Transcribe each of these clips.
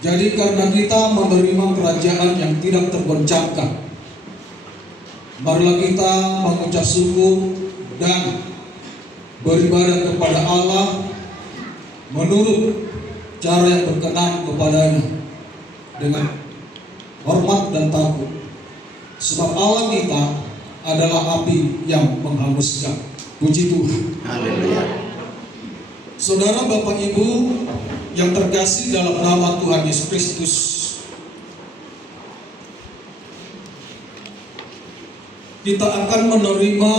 Jadi karena kita menerima kerajaan yang tidak tergoncangkan, marilah kita mengucap syukur dan beribadah kepada Allah menurut cara yang berkenan kepadanya dengan hormat dan takut. Sebab Allah kita adalah api yang menghanguskan. Puji Tuhan. Haleluya. Saudara, Bapak, Ibu yang terkasih dalam nama Tuhan Yesus Kristus, kita akan menerima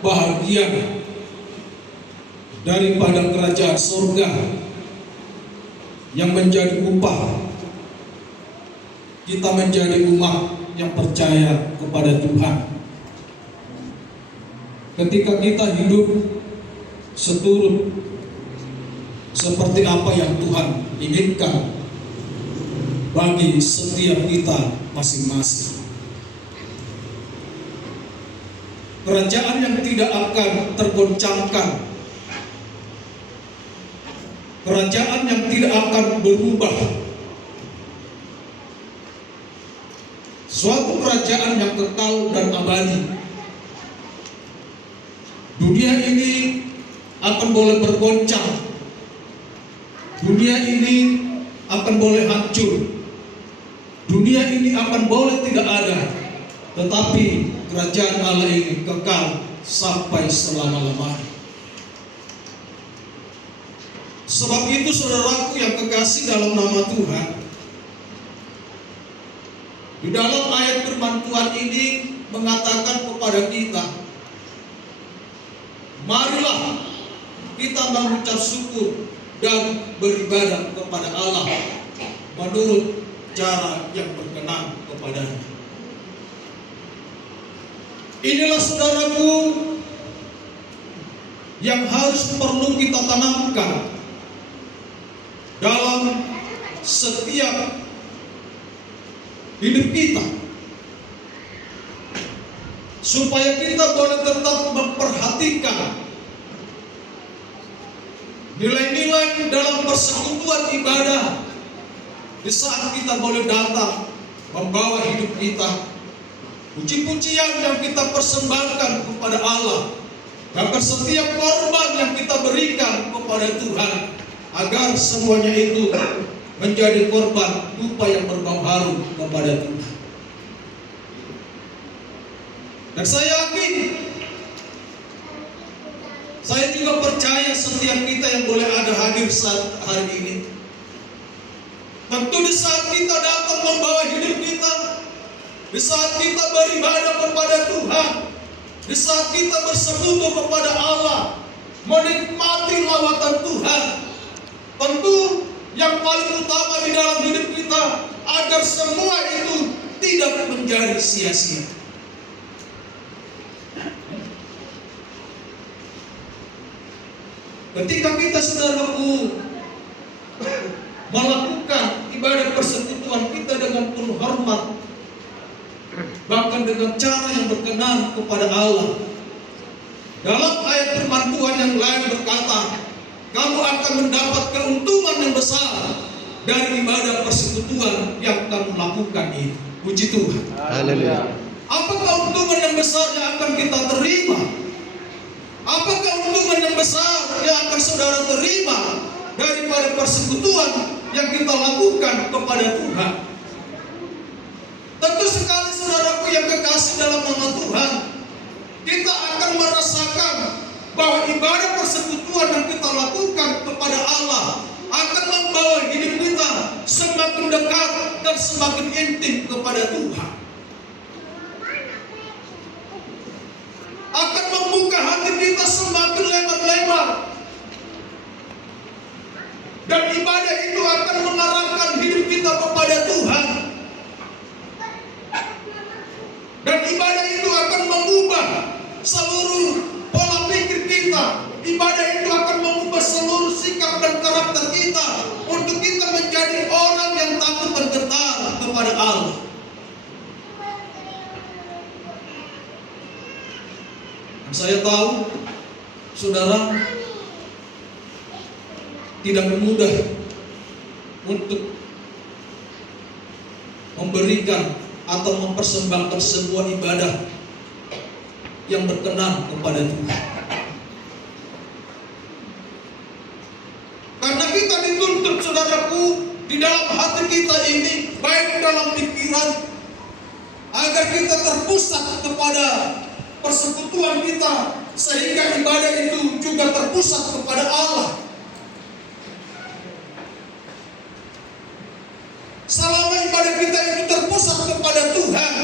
bahagian daripada kerajaan surga yang menjadi upah kita menjadi umat yang percaya kepada Tuhan. Ketika kita hidup seturut seperti apa yang Tuhan inginkan bagi setiap kita masing-masing. Kerajaan yang tidak akan tergoncangkan, kerajaan yang tidak akan berubah, suatu kerajaan yang kekal dan abadi. Dunia ini akan boleh bergoncang, dunia ini akan boleh hancur, dunia ini akan boleh tidak ada, tetapi kerajaan Allah ini kekal sampai selama-lamanya. Sebab itu saudaraku yang kekasih dalam nama Tuhan, di dalam ayat firman Tuhan ini mengatakan kepada kita, marilah kita mengucap syukur dan beribadah kepada Allah menurut cara yang berkenan kepadanya. Inilah saudaraku yang harus perlu kita tanamkan dalam setiap hidup kita, supaya kita boleh tetap memperhatikan nilai-nilai dalam persekutuan ibadah di saat kita boleh datang membawa hidup kita, puji-pujian yang kita persembahkan kepada Allah, bahkan setiap korban yang kita berikan kepada Tuhan, agar semuanya itu menjadi korban dupa yang berbau harum kepada Tuhan. Dan saya yakin, saya juga percaya setiap kita yang boleh ada hadir saat hari ini, tentu di saat kita datang membawa hidup kita, di saat kita beribadah kepada Tuhan, di saat kita bersekutu kepada Allah, menikmati lawatan Tuhan, tentu yang paling utama di dalam hidup kita agar semua itu tidak menjadi sia-sia. Ketika kita saudaraku melakukan ibadah persekutuan kita dengan penuh hormat, bahkan dengan cara yang berkenan kepada Allah, dalam ayat firman Tuhan yang lain berkata, kamu akan mendapat keuntungan yang besar dari ibadah persekutuan yang kamu lakukan ini. Puji Tuhan. Haleluya. Apa keuntungan yang besar yang akan kita terima? Apa keuntungan yang besar yang akan saudara terima daripada persekutuan yang kita lakukan kepada Tuhan? Tentu sekali saudaraku yang kekasih dalam nama Tuhan, kita akan merasakan bahwa ibadah persekutuan yang kita lakukan kepada Allah akan membawa hidup kita semakin dekat dan semakin intim kepada Tuhan, akan membuka hati kita semakin lebar-lebar, dan ibadah itu akan mengarahkan hidup kita kepada Tuhan, dan ibadah itu akan mengubah seluruh pola pikir kita. Ibadah itu akan mengubah seluruh sikap dan karakter kita untuk kita menjadi orang yang takut dan gentar kepada Allah. Dan saya tahu saudara tidak mudah untuk memberikan atau mempersembahkan sebuah ibadah yang berkenan kepada Tuhan. Karena kita dituntut, saudaraku, di dalam hati kita ini, baik dalam pikiran, agar kita terpusat kepada persekutuan kita, sehingga ibadah itu juga terpusat kepada Allah. Selama ibadah kita itu terpusat kepada Tuhan,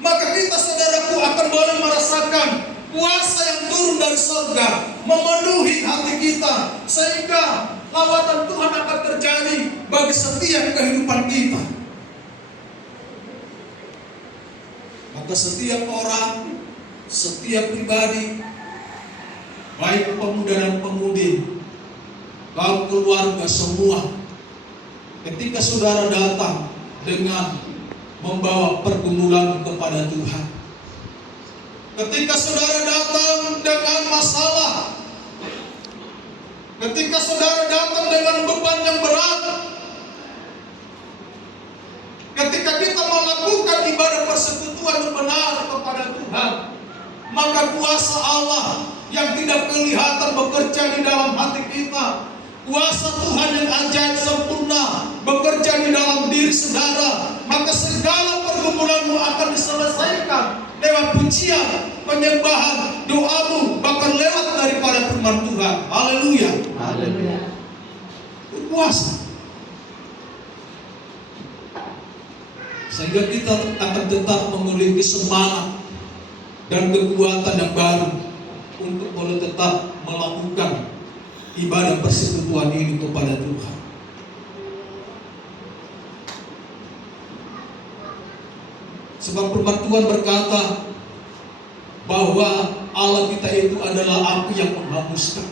maka kita, saudaraku, akan boleh merasakan kuasa yang turun dari surga memenuhi hati kita, sehingga lawatan Tuhan akan terjadi bagi setiap kehidupan kita. Maka setiap orang, setiap pribadi, baik pemuda dan pemudi, kaum keluarga semua, ketika saudara datang dengan membawa pergumulan kepada Tuhan, ketika saudara datang dengan masalah, ketika saudara datang dengan beban yang berat, ketika kita melakukan ibadah persekutuan yang benar kepada Tuhan, maka kuasa Allah yang tidak kelihatan bekerja di dalam hati kita, kuasa Tuhan yang ajaib sempurna bekerja di dalam diri saudara, maka segala pergumulanmu akan diselesaikan lewat pujian, penyembahan, doamu, bahkan lewat daripada firman Tuhan. Haleluya. Haleluya. Berkuasa. Sehingga kita akan tetap memiliki semangat dan kekuatan yang baru untuk boleh tetap melakukan ibadah persekutuan ini kepada Tuhan. Sebab firman Tuhan berkata bahwa Allah kita itu adalah api yang menghanguskan.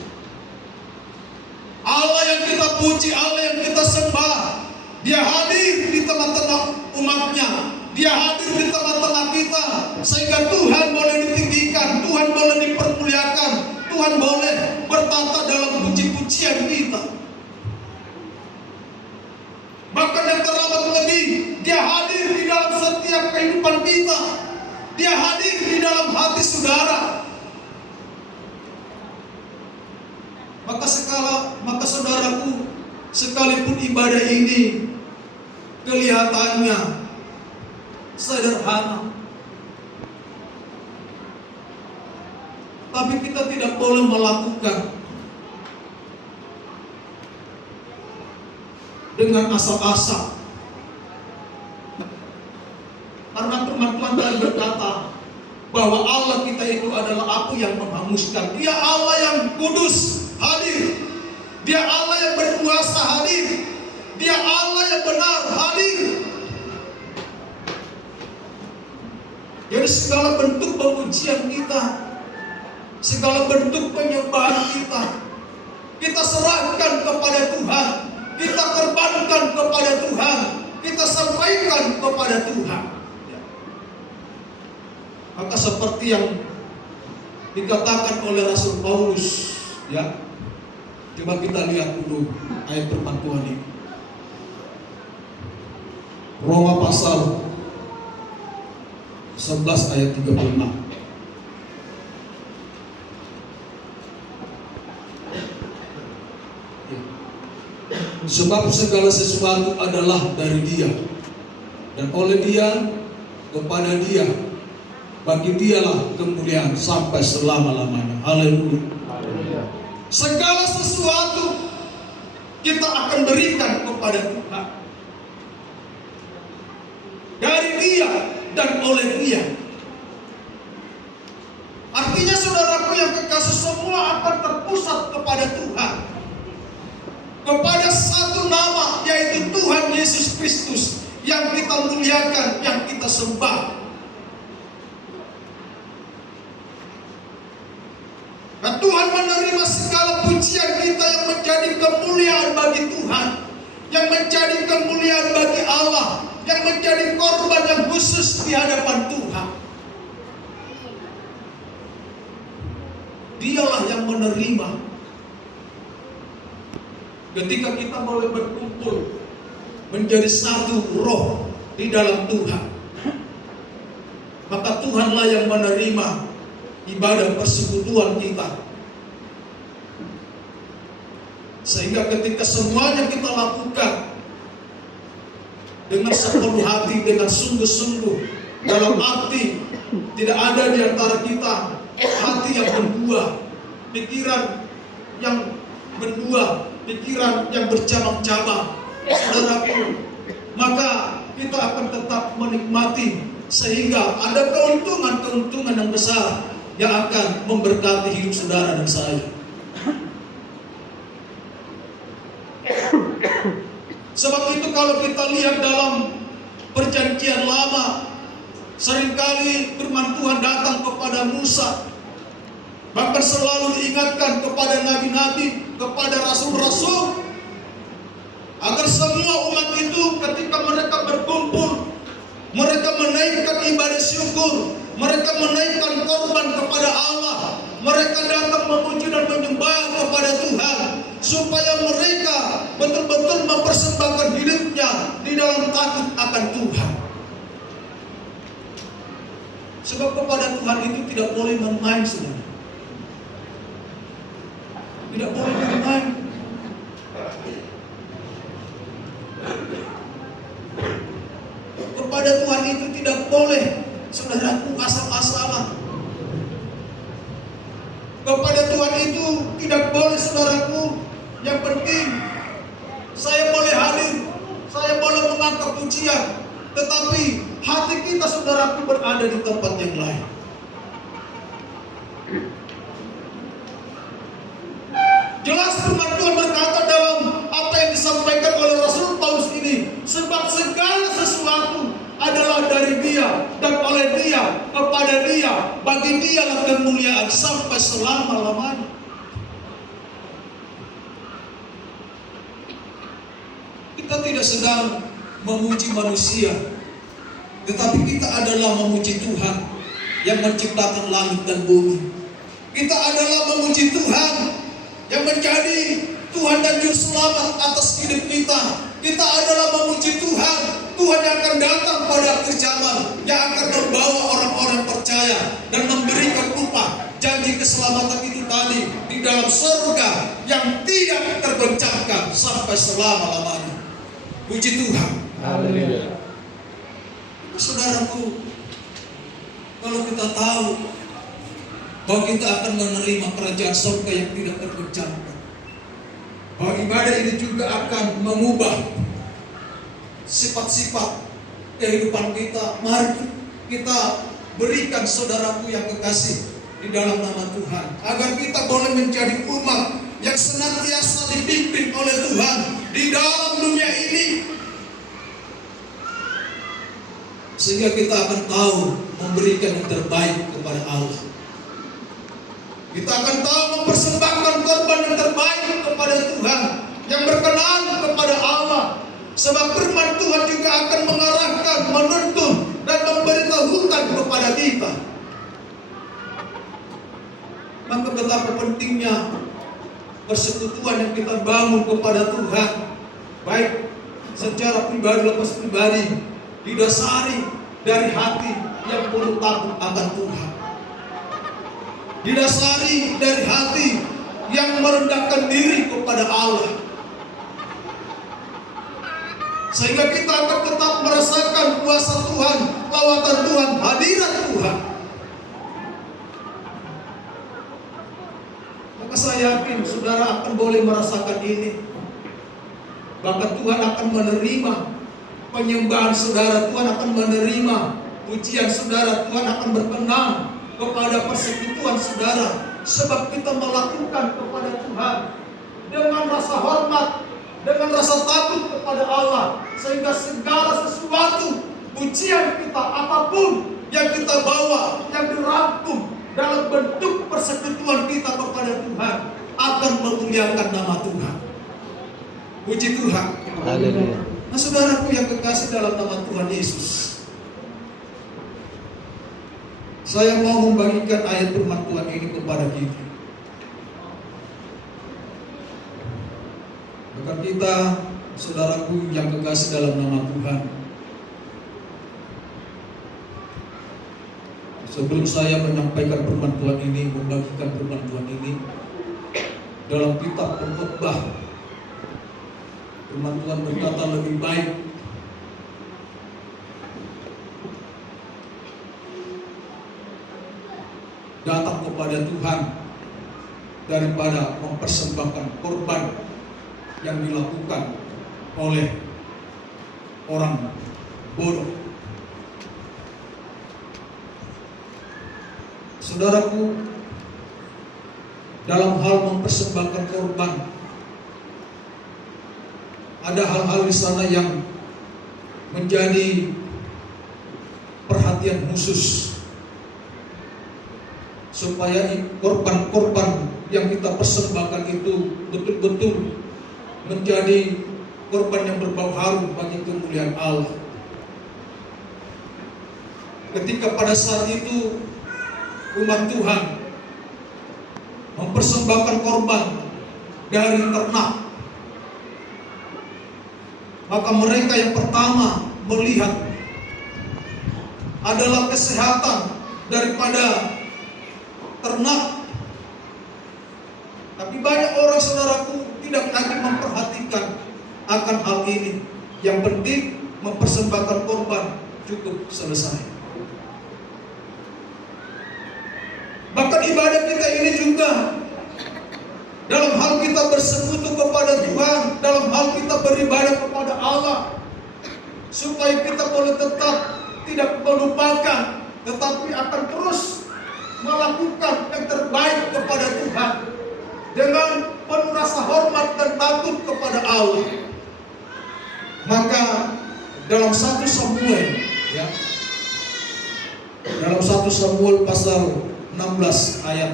Allah yang kita puji, Allah yang kita sembah, Dia hadir di tengah-tengah umatnya, Dia hadir di tengah-tengah kita, sehingga Tuhan boleh ditinggikan, Tuhan boleh dipermuliakan, Tuhan boleh bertata dalam puji-pujian kita. Bahkan yang teramat lebih, Dia hadir di dalam setiap kehidupan kita, Dia hadir di dalam hati saudara. Maka saudaraku, sekalipun ibadah ini kelihatannya sederhana, tapi kita tidak boleh melakukan dengan asal-asal. Karena firman Tuhan tadi berkata bahwa Allah kita itu adalah api yang menghanguskan. Dia Allah yang kudus hadir, Dia Allah yang berkuasa hadir, Dia Allah yang benar hadir. Jadi segala bentuk pemujian kita, segala bentuk penyembahan kita serahkan kepada Tuhan, kita korbankan kepada Tuhan, kita sampaikan kepada Tuhan. Maka seperti yang dikatakan oleh Rasul Paulus, ya, coba kita lihat dulu ayat firman Tuhan ini. Roma pasal 11 ayat 36. Sebab segala sesuatu adalah dari Dia, dan oleh Dia, kepada Dia, bagi Dialah kemuliaan sampai selama-lamanya. Haleluya. Segala sesuatu kita akan berikan kepada Tuhan, dari Dia dan oleh Dia. Artinya saudaraku yang kekasih, semua akan terpusat kepada Tuhan, kepada satu nama, yaitu Tuhan Yesus Kristus, yang kita muliakan, yang kita sembah. Nah, Tuhan menerima segala pujian kita yang menjadi kemuliaan bagi Tuhan, yang menjadi kemuliaan bagi Allah, yang menjadi korban yang khusus di hadapan Tuhan. Dialah yang menerima. Ketika kita boleh berkumpul menjadi satu roh, di dalam Tuhan, maka Tuhanlah yang menerima ibadah persekutuan kita. Sehingga ketika semuanya kita lakukan dengan sepenuh hati, dengan sungguh-sungguh, dalam arti tidak ada di antara kita hati yang mendua, pikiran yang mendua, pikiran yang bercabang-cabang, saudaraku, maka kita akan tetap menikmati, sehingga ada keuntungan-keuntungan yang besar yang akan memberkati hidup saudara dan saya. Sebab itu kalau kita lihat dalam perjanjian lama, seringkali firman Tuhan datang kepada Musa, bahkan selalu diingatkan kepada nabi-nabi, kepada rasul-rasul, agar semua umat itu ketika mereka berkumpul, mereka menaikkan ibadah syukur, mereka menaikkan korban kepada Allah, mereka datang memuji dan menyembah kepada Tuhan, supaya mereka betul-betul mempersembahkan hidupnya di dalam takut akan Tuhan. Sebab kepada Tuhan itu tidak boleh main-main, saudara. Tidak boleh main-main. Kepada Tuhan itu tidak boleh, saudaraku, asal-asalan. Kepada Tuhan itu tidak boleh, saudaraku, yang penting saya boleh hadir, saya boleh mengangkat pujian, tetapi hati kita, saudaraku, berada di tempat yang lain. Jelas firman Tuhan berkata dalam apa yang disampaikan oleh Rasul Paulus ini, sebab segala sesuatu adalah dari Dia dan oleh Dia, kepada Dia, bagi Dialah kemuliaan sampai selama-lamanya. Kita tidak sedang memuji manusia, tetapi kita adalah memuji Tuhan yang menciptakan langit dan bumi. Kita adalah memuji Tuhan yang menjadi Tuhan dan Juru Selamat atas hidup kita. Kita adalah memuji Tuhan, Tuhan yang akan datang pada akhir zaman, yang akan membawa orang-orang percaya dan memberikan upah janji keselamatan itu tadi di dalam surga yang tidak tergoncangkan sampai selama-lamanya. Puji Tuhan. Haleluya. Saudaraku, kalau kita tahu bahwa kita akan menerima kerajaan surga yang tidak tergoncangkan, bahwa ibadah ini juga akan mengubah sifat-sifat kehidupan kita, mari kita berikan, saudaraku yang kekasih, di dalam nama Tuhan, agar kita boleh menjadi umat yang senantiasa dipimpin oleh Tuhan di dalam dunia ini, sehingga kita akan tahu memberikan yang terbaik kepada Allah. Kita akan tahu mempersembahkan korban yang terbaik kepada Tuhan, yang berkenan kepada Allah. Sebab firman Tuhan juga akan mengarahkan, menuntun, dan memberitahukan kepada kita. Maka betapa pentingnya persekutuan yang kita bangun kepada Tuhan, baik secara pribadi lepas pribadi, didasari dari hati yang penuh takut akan Tuhan, didasari dari hati yang merendahkan diri kepada Allah, sehingga kita akan tetap merasakan kuasa Tuhan, lawatan Tuhan, hadirat Tuhan. Maka saya yakin saudara akan boleh merasakan ini. Bahkan Tuhan akan menerima penyembahan saudara, Tuhan akan menerima pujian saudara, Tuhan akan berkenan kepada persekutuan saudara. Sebab kita melakukan kepada Tuhan dengan rasa hormat, dengan rasa takut kepada Allah, sehingga segala sesuatu, pujian kita, apapun yang kita bawa, yang dirangkum dalam bentuk persekutuan kita kepada Tuhan, akan memuliakan nama Tuhan. Puji Tuhan. Haleluya. Nah, saudaraku yang kekasih dalam nama Tuhan Yesus, saya mau membagikan ayat firman Tuhan ini kepada kita. Bahkan kita, saudaraku yang kekasih dalam nama Tuhan, Sebelum saya menyampaikan firman Tuhan ini, membagikan firman Tuhan ini, dalam kitab Pengkhotbah, firman Tuhan berkata lebih baik datang kepada Tuhan daripada mempersembahkan korban yang dilakukan oleh orang bodoh. Saudaraku, dalam hal mempersembahkan korban, ada hal-hal di sana yang menjadi perhatian khusus supaya korban-korban yang kita persembahkan itu betul-betul menjadi korban yang berbau harum bagi kemuliaan Allah. Ketika pada saat itu umat Tuhan mempersembahkan korban dari ternak, maka mereka yang pertama melihat adalah kesehatan daripada ternak. Tapi banyak orang, saudaraku, tidak lagi memperhatikan akan hal ini. Yang penting mempersembahkan korban cukup selesai. Bahkan ibadah kita ini juga, dalam hal kita bersekutu kepada Tuhan, dalam hal kita beribadah kepada Allah, supaya kita boleh tetap tidak melupakan, tetapi akan terus melakukan yang terbaik kepada Tuhan dengan penuh rasa hormat dan takut kepada Allah. Maka dalam 1 Samuel, ya, dalam 1 Samuel pasal 16 ayat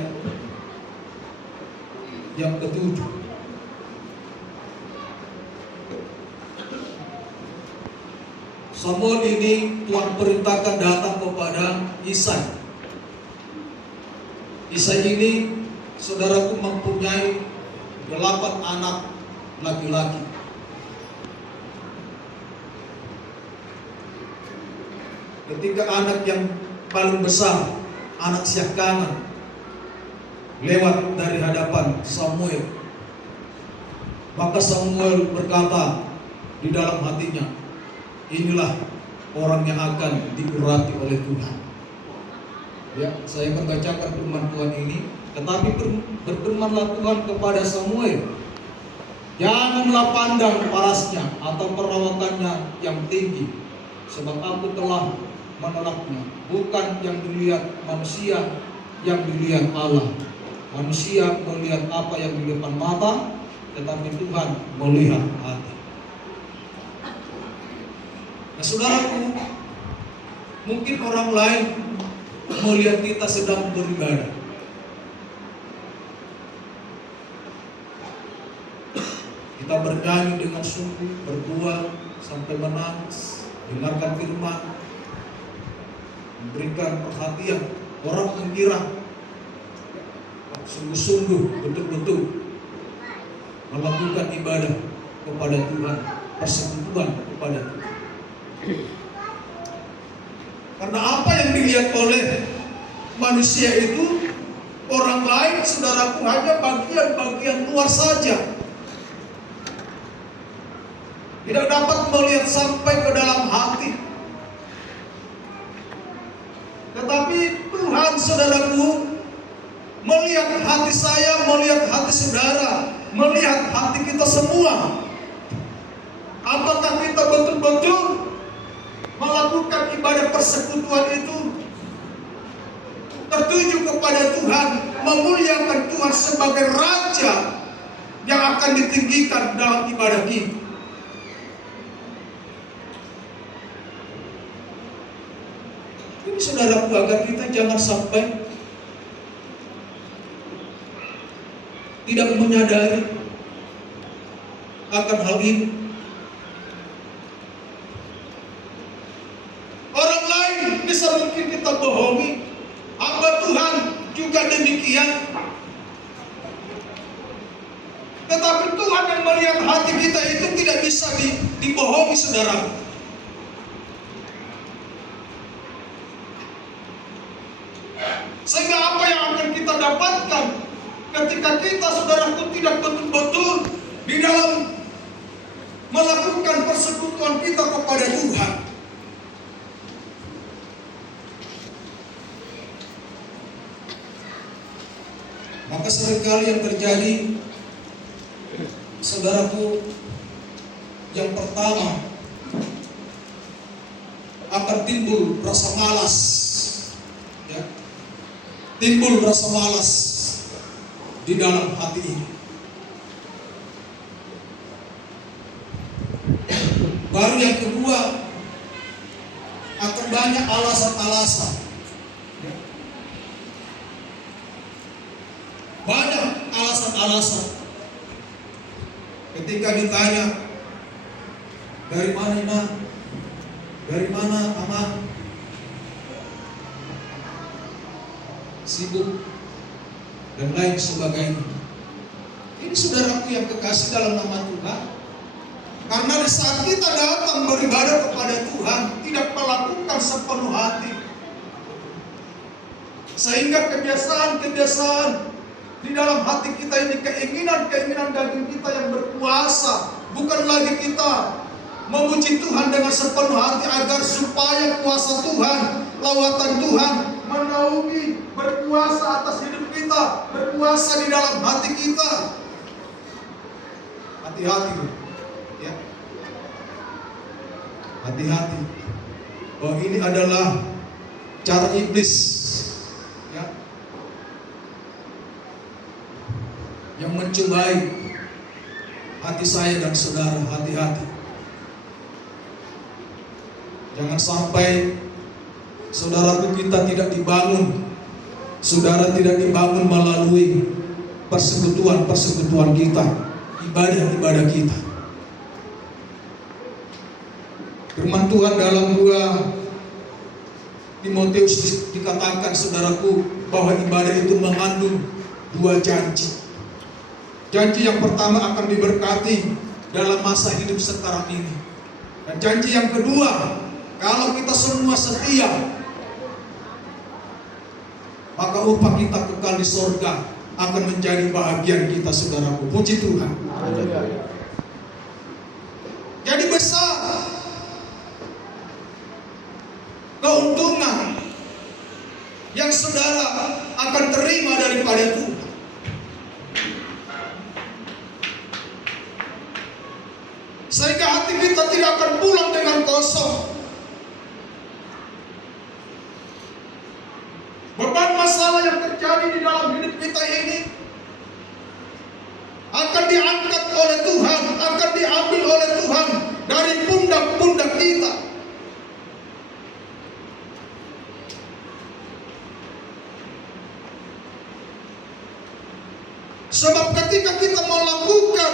yang ke-7, Samuel ini Tuhan perintahkan datang kepada Isai. Isai ini, saudaraku, mempunyai 8 anak laki-laki. Ketika anak yang paling besar, anak Syakana, lewat dari hadapan Samuel, maka Samuel berkata di dalam hatinya, inilah orang yang akan diurapi oleh Tuhan. Ya, saya akan bacakan firman Tuhan ini. Tetapi berfirmanlah Tuhan kepada Samuel, janganlah pandang parasnya atau perawakannya yang tinggi, sebab aku telah menolaknya. Bukan yang dilihat manusia, yang dilihat Allah. Manusia melihat apa yang di depan mata, tetapi Tuhan melihat hati. Nah, saudaraku, mungkin orang lain melihat kita sedang beribadah, kita bernyanyi dengan sungguh, berdoa sampai menangis, dengarkan firman, memberikan perhatian. Orang mengira sungguh-sungguh, betul-betul melakukan ibadah kepada Tuhan, persekutuan kepada Tuhan. Karena apa yang dilihat oleh manusia itu, orang lain, saudaraku, hanya bagian-bagian luar saja. Tidak dapat melihat sampai ke dalam hati. Tetapi Tuhan, saudaraku, melihat hati saya, melihat hati saudara, melihat hati kita semua. Apakah kita betul-betul melakukan ibadah persekutuan itu tertuju kepada Tuhan, memuliakan Tuhan sebagai Raja yang akan ditinggikan dalam ibadah kita? Ini, saudaraku, agar kita jangan sampai tidak menyadari akan hal ini. Orang lain bisa mungkin kita bohongi, hamba Tuhan juga demikian. Tetapi Tuhan yang melihat hati kita itu tidak bisa dibohongi, saudara. dapatkan ketika kita, saudaraku, tidak betul-betul di dalam melakukan persekutuan kita kepada Tuhan. Maka seringkali yang terjadi, saudaraku, yang pertama akan timbul rasa malas, ya. Timbul rasa malas di dalam hati ini. Baru yang kedua, akan banyak alasan-alasan. Banyak alasan-alasan. Ketika ditanya, dari mana Ina? Dari mana Ama? Sibuk dan lain sebagainya. Ini saudaraku yang kekasih dalam nama Tuhan. Karena di saat kita datang beribadah kepada Tuhan, tidak melakukan sepenuh hati, sehingga kebiasaan-kebiasaan di dalam hati kita ini, keinginan-keinginan daging kita yang berkuasa. Bukan lagi kita memuji Tuhan dengan sepenuh hati agar supaya kuasa Tuhan, lawatan Tuhan menaungi, berkuasa atas hidup kita, berkuasa di dalam hati kita. Hati-hati, ya. Hati-hati. Bahwa ini adalah cara iblis, ya, yang mencobai hati saya dan saudara. Hati-hati. Jangan sampai saudaraku kita tidak dibangun, saudara tidak dibangun melalui persekutuan-persekutuan kita, ibadah-ibadah kita. Firman Tuhan dalam 2 Timotius dikatakan, saudaraku, bahwa ibadah itu mengandung 2 janji. Janji yang pertama akan diberkati dalam masa hidup sekarang ini. Dan janji yang kedua, kalau kita semua setia, maka upah kita kekal di sorga akan menjadi bahagian kita, saudaraku. Puji Tuhan. Jadi besar keuntungan yang saudara akan terima daripada Tuhan. Sehingga hati kita tidak akan pulang dengan kosong. Beban masalah yang terjadi di dalam hidup kita ini akan diangkat oleh Tuhan, akan diambil oleh Tuhan dari pundak-pundak kita. Sebab ketika kita melakukan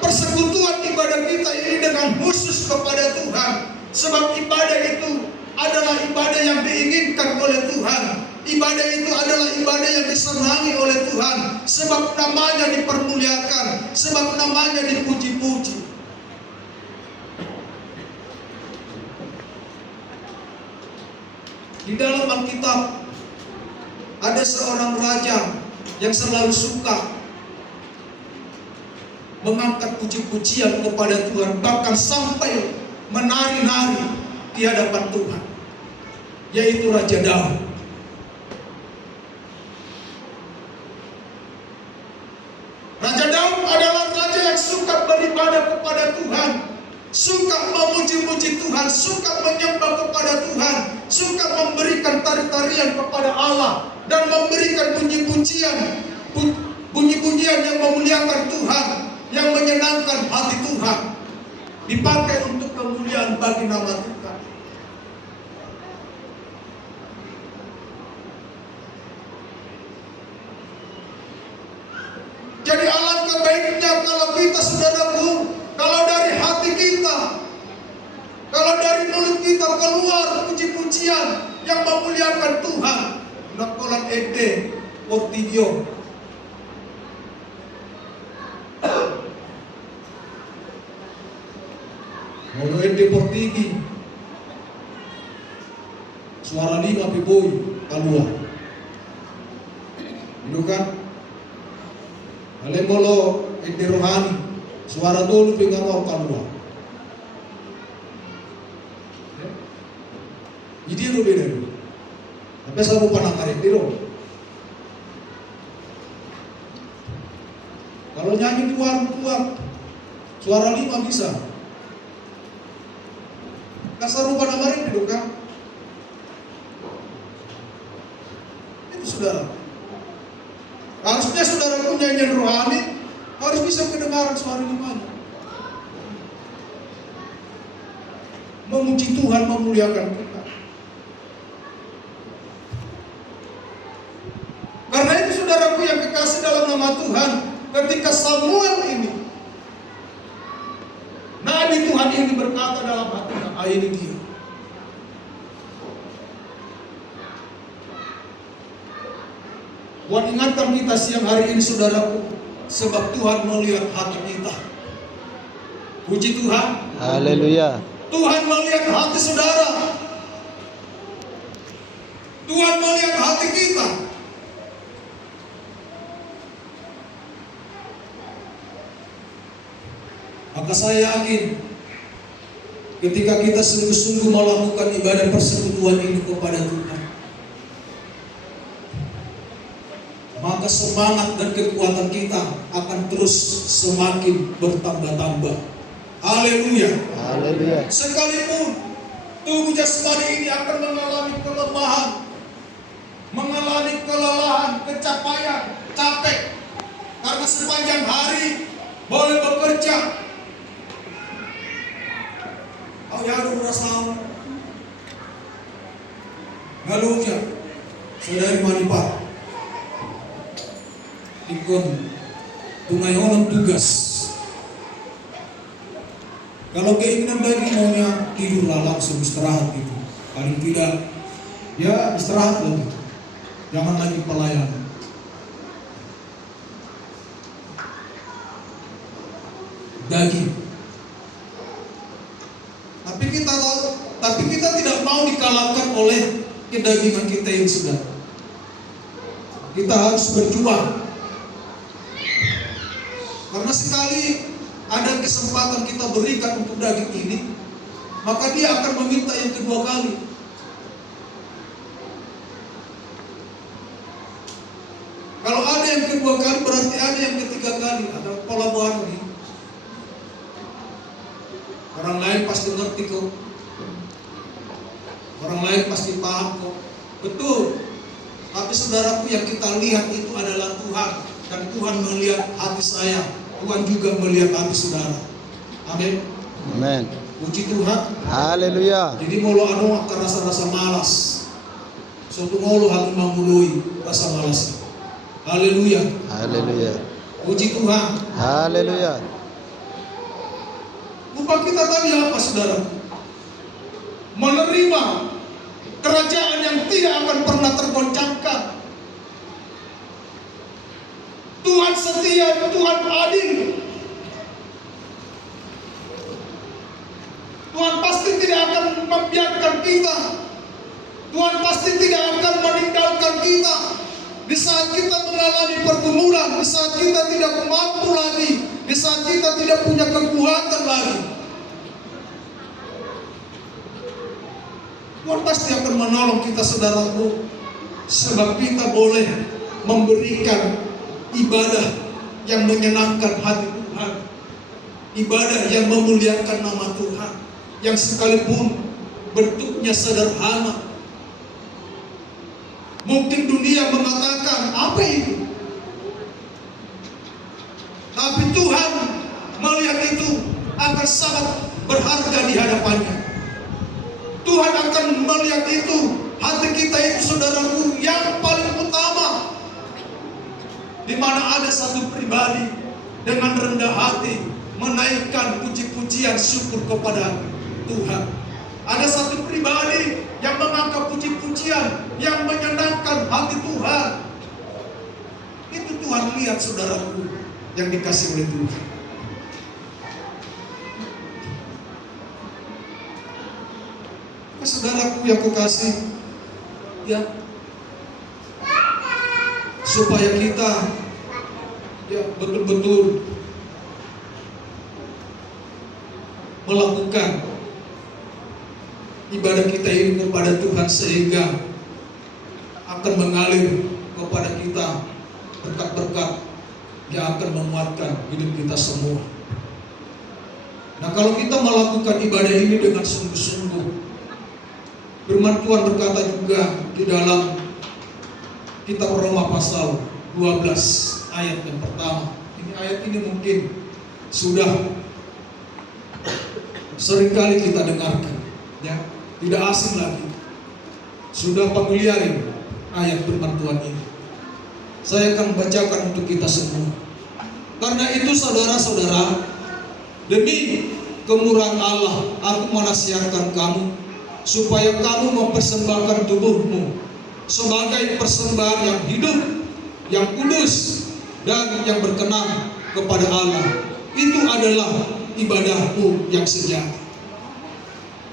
persekutuan ibadah kita ini dengan khusus kepada Tuhan, sebab ibadah itu adalah ibadah yang diinginkan oleh Tuhan. Ibadah itu adalah ibadah yang disenangi oleh Tuhan, sebab namanya dipermuliakan, sebab namanya dipuji-puji. Di dalam Alkitab ada seorang raja yang selalu suka mengangkat puji-pujian kepada Tuhan, bahkan sampai menari-nari di hadapan Tuhan, yaitu Raja Daud. Raja Daud adalah raja yang suka beribadah kepada Tuhan, suka memuji-muji Tuhan, suka menyembah kepada Tuhan, suka memberikan tari-tarian kepada Allah, dan memberikan puji-pujian yang memuliakan Tuhan, yang menyenangkan hati Tuhan, dipakai untuk kemuliaan bagi nama Tuhan. Jadi alangkah baiknya kalau kita, saudaraku, kalau dari hati kita, kalau dari mulut kita keluar puji-pujian yang memuliakan Tuhan. Nakolan ede portigio. Molo ede portigi. Suara lima piboi keluar. Itu kan? Alemolo ente rohani, suara dulu pengang orang keluar. Jadi itu beda dulu. Tapi saya lupa nakarin dulu. Kalau nyanyi di warung kuat, suara 5 bisa. Kasar lupa nakarin dulu kan? Itu saudara. Harusnya saudara punya nyanyian rohani harus bisa mendengar suara 5-nya. Memuji Tuhan, memuliakan kita. Karena itu saudaraku yang kekasih dalam nama Tuhan, ketika Samuel ini, Nabi Tuhan ini berkata dalam hatinya, ini dia. Buat ingatkan kita siang hari ini saudaraku, sebab Tuhan melihat hati kita. Puji Tuhan. Haleluya. Tuhan melihat hati saudara. Tuhan melihat hati kita. Maka saya yakin ketika kita sungguh-sungguh melakukan ibadah persekutuan ini kepada Tuhan, maka semangat dan kekuatan kita akan terus semakin bertambah-tambah. Haleluya. Haleluya. Sekalipun tubuh jasmani ini akan mengalami kelemahan, mengalami kelelahan, kecapaian, capek, karena sepanjang hari boleh bekerja. Ya ada merasa galuhnya saudari manipat ikon tungayonan tugas. Kalau keinginan bagi maunya tidurlah langsung istirahat gitu, paling tidak ya istirahat lagi, jangan lagi pelayanan. Daging. Tapi kita tidak mau dikalahkan oleh kedagingan kita yang sudah. Kita harus berjuang. Karena sekali ada kesempatan kita berikan untuk daging ini, maka dia akan meminta yang kedua kali. Kalau ada yang kedua kali, berarti ada yang ketiga kali. Ada pola baru nih. Orang lain pasti ngerti kok. Orang lain pasti paham kok. Betul. Tapi saudaraku, yang kita lihat itu adalah Tuhan. Dan Tuhan melihat hati saya. Tuhan juga melihat hati saudara. Amin. Amin. Puji Tuhan. Haleluya. Jadi molo anu akan rasa-rasa malas. Suatu molo hati mamului rasa malas. Haleluya. Haleluya. Puji Tuhan. Haleluya. Upah kita tadi apa saudara? Menerima kerajaan yang tidak akan pernah tergoncangkan. Tuhan setia, Tuhan adil. Tuhan pasti tidak akan membiarkan kita. Tuhan pasti tidak akan meninggalkan kita. Di saat kita mengalami pergumulan, di saat kita tidak mampu lagi, di saat kita tidak punya kekuatan lagi, Tuhan pasti akan menolong kita saudaraku. Sebab kita boleh memberikan ibadah yang menyenangkan hati Tuhan, ibadah yang memuliakan nama Tuhan, yang sekalipun bentuknya sederhana. Mungkin dunia mengatakan apa itu, tapi Tuhan melihat itu akan sangat berharga di hadapannya. Tuhan akan melihat itu, hati kita itu saudaraku yang paling utama. Di mana ada satu pribadi dengan rendah hati menaikkan puji-pujian syukur kepada Tuhan. Ada satu pribadi yang mengangkat puji-pujian yang menyenangkan hati Tuhan. Itu Tuhan lihat saudaraku yang dikasih oleh Tuhan. Saudaraku yang kukasih, ya, supaya kita ya betul-betul melakukan ibadah kita ini kepada Tuhan, sehingga akan mengalir kepada kita berkat-berkat yang akan menguatkan hidup kita semua. Nah, kalau kita melakukan ibadah ini dengan sungguh-sungguh, firman Tuhan berkata juga di dalam kitab Roma pasal 12 ayat yang pertama. Ayat ini mungkin sudah seringkali kita dengarkan, ya, tidak asing lagi, sudah familiar ayat firman Tuhan ini. Saya akan bacakan untuk kita semua. Karena itu saudara-saudara, demi kemurahan Allah, aku menasihatkan kamu supaya kamu mempersembahkan tubuhmu sebagai persembahan yang hidup, yang kudus, dan yang berkenan kepada Allah. Itu adalah ibadahmu yang sejati.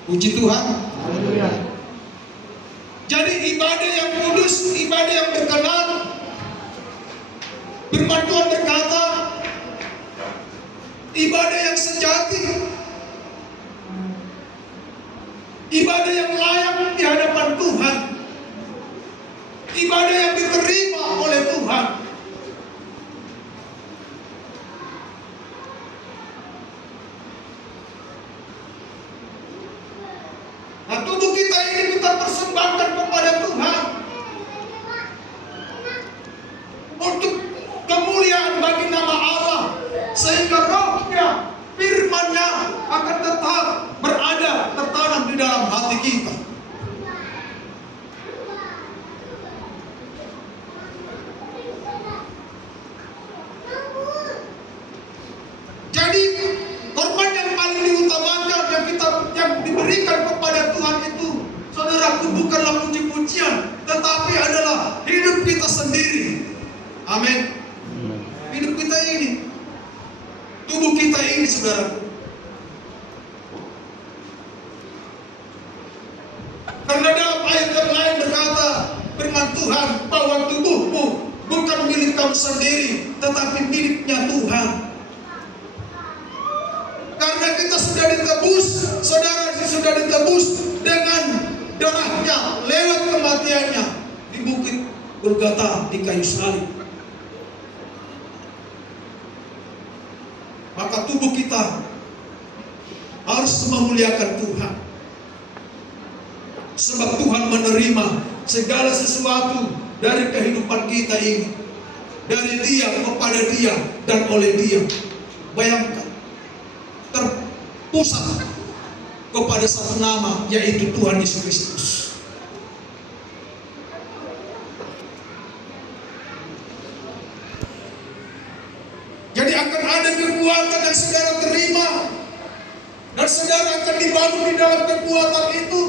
Puji Tuhan. Jadi ibadah yang kudus, ibadah yang berkenan, firman Tuhan berkata, ibadah yang sejati, ibadah yang layak di hadapan Tuhan, ibadah yang diterima oleh Tuhan. Nah, tubuh kita ini kita persembahkan kepada Tuhan untuk kemuliaan bagi nama Allah, sehingga rohnya, firman-Nya akan tetap berada, tertanam di dalam hati kita. Jadi korban yang paling diutamakan yang diberikan kepada Tuhan itu, saudaraku, bukanlah puji-pujian, tetapi adalah hidup kita sendiri. Amin. Hidup kita ini, tubuh kita ini, saudaraku. Karena dalam ayat yang lain berkata firman Tuhan bahwa tubuhmu bukan milik kamu sendiri, tetapi miliknya Tuhan. Karena kita sudah ditebus, saudara, sudah ditebus dengan darahnya lewat kematiannya di bukit Golgota, di kayu salib. Maka tubuh kita harus memuliakan Tuhan, sebab Tuhan menerima segala sesuatu dari kehidupan kita ini, dari Dia, kepada Dia, dan oleh Dia. Bayangkan, terpusat kepada satu nama, yaitu Tuhan Yesus Kristus. Jadi akan ada kekuatan yang saudara terima, dan saudara akan dibangun di dalam kekuatan itu,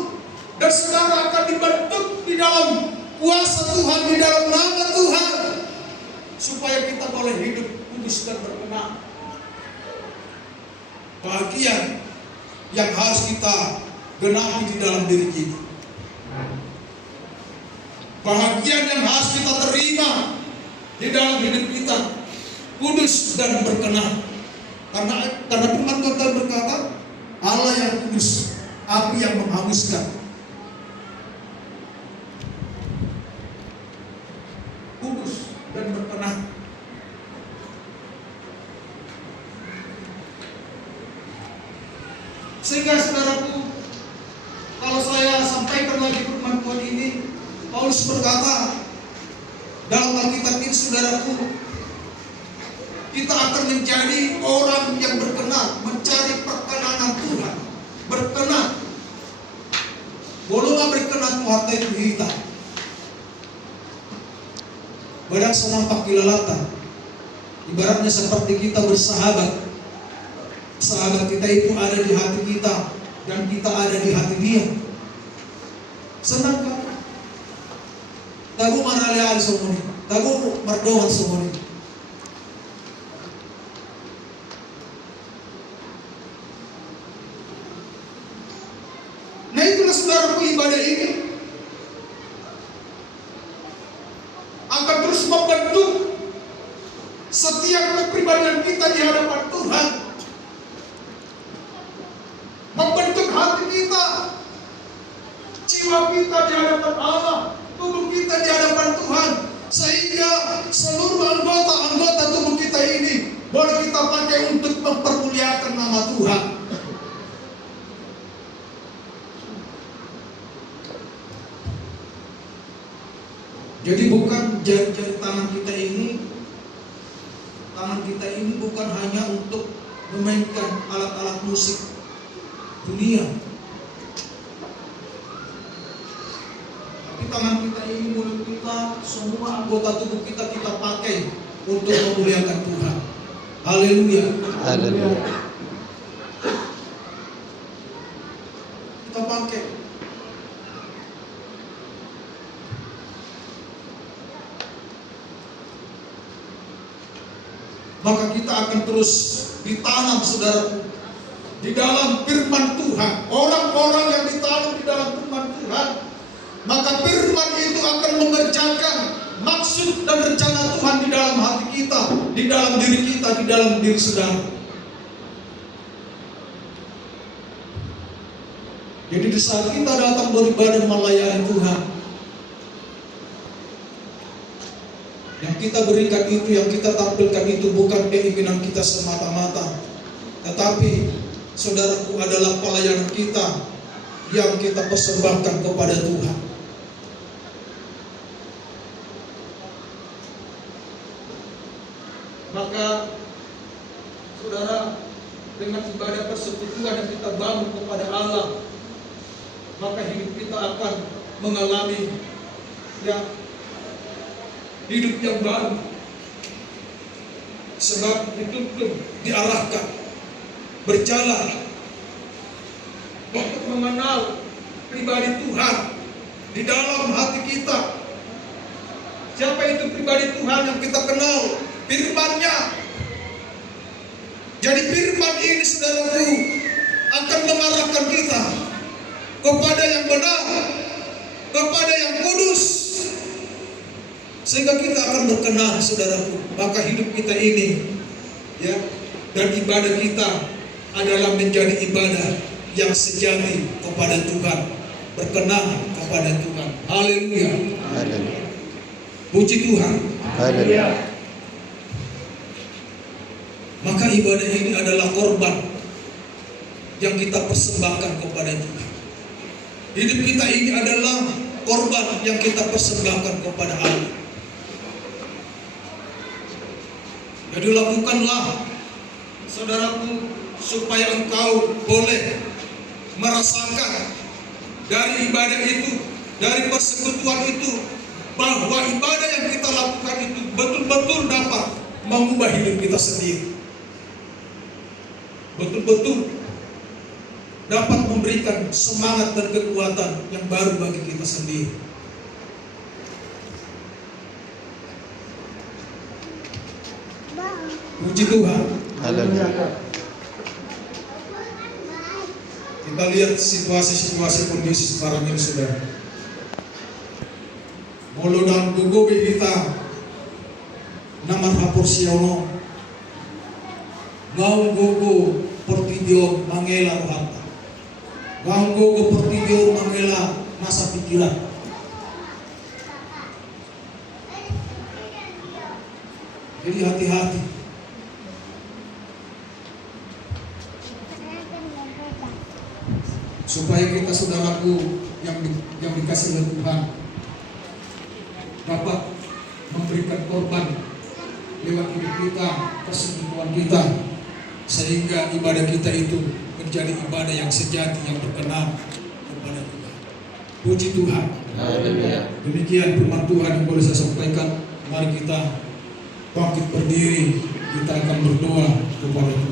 dan saudara akan dibentuk di dalam kuasa Tuhan, di dalam nama Tuhan, supaya kita boleh hidup kudus dan berkenan. Bahagian yang harus kita genapi di dalam diri kita, bahagian yang harus kita terima di dalam hidup kita, kudus dan berkenan. Karena firman Tuhan berkata, Allah yang kudus, api yang menghanguskan. Kudus dan berkenan. Sehingga saudaraku, kalau saya sampaikan lagi firman Tuhan ini, Paulus berkata dalam Alkitab ini, saudaraku, kita akan menjadi orang yang berkenan, mencari perkenanan Tuhan, berkenan. Bolehlah berkenan Tuhan itu hitam. Badan senampak kilalatan. Ibaratnya seperti kita bersahabat. Sahabat kita itu ada di hati kita, dan kita ada di hati dia. Senang kan? Tahu maralian semua ini, tahu merdoan semua ini. Nah, itulah saudaraku, ibadah ini akan terus membentuk kita di hadapan Tuhan, membentuk hati kita, jiwa kita di hadapan Allah, tubuh kita di hadapan Tuhan, sehingga seluruh anggota tubuh kita ini boleh kita pakai untuk mempermuliakan nama Tuhan. Jadi bukan jari-jari tangan kita ini bukan hanya untuk memainkan alat-alat musik dunia. Tapi tangan kita ini, mulut kita, semua anggota tubuh kita pakai untuk memuliakan Tuhan. Haleluya. Haleluya. Kita pakai. Maka kita akan terus ditanam, saudaraku, di dalam firman Tuhan. Orang-orang yang ditanam di dalam firman Tuhan, maka firman itu akan mengerjakan maksud dan rencana Tuhan di dalam hati kita, di dalam diri kita, di dalam diri saudara. Jadi di saat kita datang beribadah melayani Tuhan, yang kita berikan itu, yang kita tampilkan itu bukan keinginan kita semata-mata, tetapi saudaraku adalah pelayanan kita yang kita persembahkan kepada Tuhan. Maka saudara, dengan ibadah persekutuan yang kita bangun kepada Allah, maka hidup kita akan mengalami hidup yang baru, sebab dituntun, diarahkan, berjalan untuk mengenal pribadi Tuhan di dalam hati kita. Siapa itu pribadi Tuhan yang kita kenal? Firman-Nya. Jadi firman ini, saudaraku, akan mengarahkan kita kepada yang benar, kepada yang kudus, sehingga kita akan berkenan, saudaraku. Maka hidup kita ini, dan ibadah kita adalah menjadi ibadah yang sejati kepada Tuhan, berkenan kepada Tuhan. Haleluya. Haleluya. Puji Tuhan. Haleluya. Maka ibadah ini adalah korban yang kita persembahkan kepada Tuhan. Hidup kita ini adalah korban yang kita persembahkan kepada Allah. Jadi lakukanlah, saudaraku, supaya engkau boleh merasakan dari ibadah itu, dari persekutuan itu, bahwa ibadah yang kita lakukan itu betul-betul dapat mengubah hidup kita sendiri. Betul-betul dapat memberikan semangat dan kekuatan yang baru bagi kita sendiri. Puji Tuhan. Haleluya. Kita lihat situasi kondisi sekarang ini, saudara. Molo dan gugobe kita namar hapor siono gaung gogo portidio mangela rohanta, gaung gogo portidio mangela masa pikiran. Jadi hati-hati. Supaya kita, saudaraku, yang dikasih oleh Tuhan, dapat memberikan korban lewat hidup kita, persekutuan kita, sehingga ibadah kita itu menjadi ibadah yang sejati, yang berkenan kepada Tuhan. Puji Tuhan. Haleluya. Demikian firman Tuhan yang boleh saya sampaikan. Mari kita bangkit berdiri, kita akan berdoa kepada Tuhan.